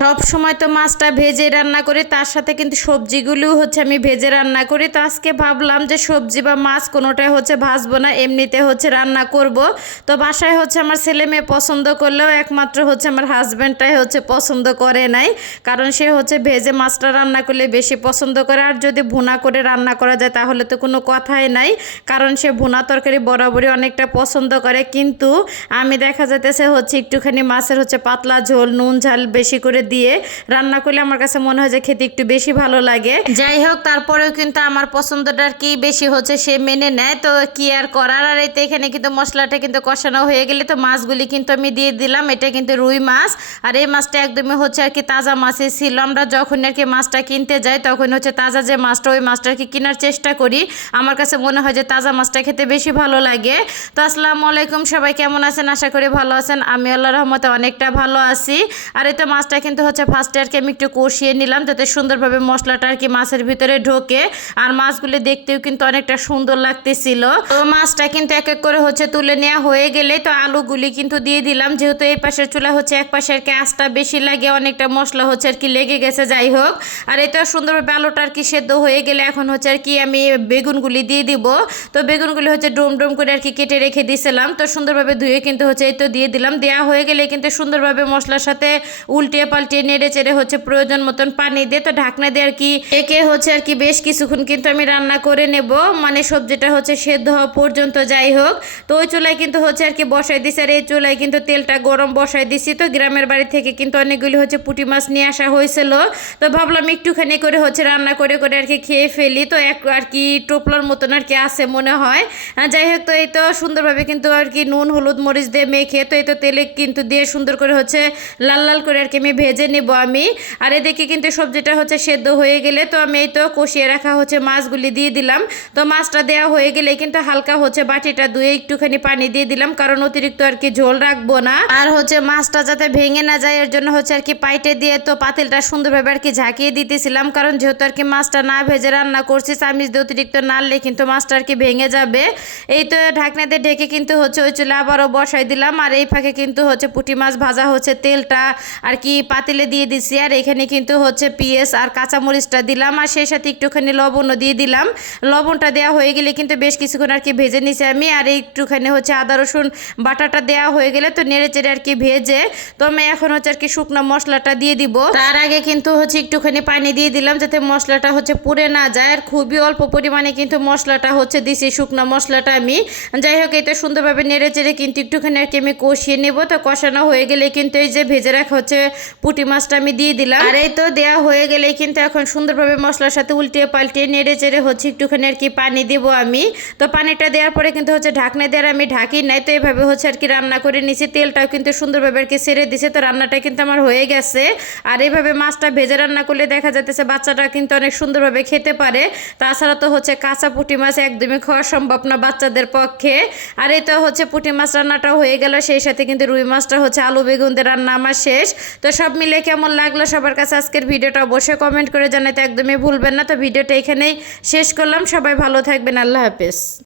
সব সময় তো মাছটা ভেজে রান্না করি, তার সাথে কিন্তু সবজিগুলোও আমি ভেজে রান্না করি। তো আজকে ভাবলাম যে সবজি বা মাছ কোনোটাই ভাজবো না, এমনিতে রান্না করব। তো বাসায় আমার ছেলে মেয়ে পছন্দ করলেও একমাত্র আমার হাজব্যান্ডটাই পছন্দ করে নাই, কারণ সে ভেজে মাছটা রান্না করলে বেশি পছন্দ করে। আর যদি ভুনা করে রান্না করা যায় তাহলে তো কোনো কথাই নাই, কারণ সে ভুনা তরকারি বরাবরই অনেকটা পছন্দ করে। কিন্তু আমি দেখা যাইতেছে একটুখানি মাছের পাতলা ঝোল নুন ঝাল বেশি করে দিয়ে রান্না করলে আমার কাছে মনে হয় যে খেতে একটু বেশি ভালো লাগে। যাই হোক, তারপরেও কিন্তু আমার পছন্দটা আর কি বেশি সে মেনে নেয়, তো কি আর করার। আর এতে এখানে কিন্তু মশলাটা কিন্তু কষানো হয়ে গেলে তো মাছগুলি কিন্তু আমি দিয়ে দিলাম। এটা কিন্তু রুই মাছ, আর এই মাছটা একদমই আর কি তাজা মাছই ছিল। আমরা যখন আর কি মাছটা কিনতে যাই তখন তাজা যে মাছটা, ওই মাছটা আর কি কেনার চেষ্টা করি। আমার কাছে মনে হয় যে তাজা মাছটা খেতে বেশি ভালো লাগে। তো আসসালামু আলাইকুম, সবাই কেমন আছেন? আশা করি ভালো আছেন। আমি আল্লাহর রহমতে অনেকটা ভালো আছি। আর এই তো মাছটা কিন্তু ফার্স্টে আর কি আমি একটু কষিয়ে নিলাম, যাতে সুন্দরভাবে মশলাটা আর কি মাছের ভিতরে ঢোকে। আর মাছগুলি দেখতেও কিন্তু অনেকটা সুন্দর লাগতেছিল। তো মাছটা কিন্তু এক এক করে তুলে নেওয়া হয়ে গেলে তো আলুগুলি কিন্তু দিয়ে দিলাম। যেহেতু এই পাশের চুলা এক পাশে আর কি আঁচটা বেশি লাগে, অনেকটা মশলা আর কি লেগে গেছে। যাই হোক, আর এটা সুন্দরভাবে আলুটা আর কি সেদ্ধ হয়ে গেলে এখন আর কি আমি বেগুনগুলি দিয়ে দিব। তো বেগুনগুলি ডোম ডোম করে আর কি কেটে রেখে দিয়েছিলাম। তো সুন্দরভাবে ধুয়ে কিন্তু এই তো দিয়ে দিলাম। দেওয়া হয়ে গেলে কিন্তু সুন্দরভাবে মশলার সাথে উল্টিয়ে পাল্টিয়ে নেড়ে চেড়ে প্রয়োজন মতন পানি দিয়ে তো ঢাকনা দিয়ে আর কি একে আর কি বেশ কিছুক্ষণ কিন্তু আমি রান্না করে নেব, মানে সবজিটা সেদ্ধ হওয়া পর্যন্ত। যাই হোক, তো ওই চুলায় কিন্তু আর কি বসাই দিছি, আর এই চুলায় কিন্তু তেলটা গরম বসাই দিছি। তো গ্রামের বাড়ি থেকে কিন্তু অনেকগুলি পুঁটি মাছ নিয়ে আসা হয়েছিল। তো ভাবলাম একটুখানি করে রান্না করে করে আর কি খেয়ে ফেলি। তো এক আর কি টোপলার মতন আর কি আছে মনে হয়। যাই হোক, তো এই তো সুন্দরভাবে কিন্তু আর কি নুন হলুদ মরিচ দিয়ে মেখে তো এই তো তেলে কিন্তু দিয়ে সুন্দর করে লাল লাল করে আর কি আমি ভেজে নিব আমি। আর এদিকে কিন্তু সবজিটা সেদ্ধ হয়ে গেলে তো আমি এই তো কষিয়ে রাখা মাছগুলি দিয়ে দিলাম। তো মাছটা দেওয়া হয়ে গেলে কিন্তু হালকা বাটিটা ধুয়ে একটুখানি পানি দিয়ে দিলাম, কারণ অতিরিক্ত আর কি ঝোল রাখবো না। আর মাছটা যাতে ভেঙে না যায় এর জন্য আর কি পাইটে দিয়ে তো পাতিলটা সুন্দরভাবে আর কি ঝাঁকিয়ে দিতেছিলাম, কারণ যেহেতু আর কি মাছটা না ভেজে রান্না করছি, চামিচ দিয়ে অতিরিক্ত নাড়লে কিন্তু মাছটা আর কি ভেঙে যাবে। এই তো ঢাকনা দিয়ে ঢেকে কিন্তু ওই চুলে আবারও বসাই দিলাম। আর এই ফাঁকে কিন্তু পুঁটি মাছ ভাজা তেলটা আর কি পাতিলে দিয়ে দিছি। আর এখানে কিন্তু পেঁয়াজ আর কাঁচামরিচটা দিলাম, আর সেই সাথে একটুখানি লবণও দিয়ে দিলাম। লবণটা দেওয়া হয়ে গেলে কিন্তু বেশ কিছুক্ষণ আর কি ভেজে নিছি আমি। আর একটুখানি আদা রসুন বাটাটা দেওয়া হয়ে গেলে তো নেড়ে চেড়ে আর কি ভেজে তো আমি এখন আর কি শুকনো মশলাটা দিয়ে দিব। তার আগে কিন্তু একটুখানি পানি দিয়ে দিলাম, যাতে মশলাটা পুড়ে না যায়। আর খুবই অল্প পরিমাণে কিন্তু মশলাটা দিছি, শুকনো মশলাটা আমি। যাই হোক, এটা সুন্দরভাবে নেড়ে চেড়ে কিন্তু একটুখানি আর কি আমি কষিয়ে নেব। তো কষানো হয়ে গেলে কিন্তু এই যে ভেজে রাখা পুঁটি মাছটা আমি দিয়ে দিলাম। আর এই তো দেওয়া হয়ে গেলে কিন্তু এখন সুন্দরভাবে মশলার সাথে উল্টিয়ে পাল্টিয়ে নেড়ে চেড়ে একটুখানি আর কি পানি দিব আমি। তো পানিটা দেওয়ার পরে কিন্তু ঢাকনা দেওয়ার আমি ঢাকি নাই, তো এইভাবে আর কি রান্না করে নিছি। তেলটাও কিন্তু সুন্দরভাবে আর কি ছেড়ে দিছে। তো রান্নাটা কিন্তু আমার হয়ে গেছে। আর এইভাবে মাছটা ভেজে রান্না করলে দেখা যাইতেছে বাচ্চাটা কিন্তু অনেক সুন্দরভাবে খেতে পারে। তাছাড়া তো কাঁচা পুঁটি মাছ একদমই খাওয়া সম্ভব না বাচ্চাদের পক্ষে। আর এই তো পুঁটি মাছ রান্নাটাও হয়ে গেল, সেই সাথে কিন্তু রুই মাছটা আলু বেগুন দিয়ে রান্না আমার শেষ। তো সব মিলে কেমন লাগলো সবার কাছে আজকের ভিডিওটা অবশ্যই কমেন্ট করে জানাতে একদমই ভুলবেন না। তো ভিডিওটা এখানেই শেষ করলাম। সবাই ভালো থাকবেন, আল্লাহ হাফেজ।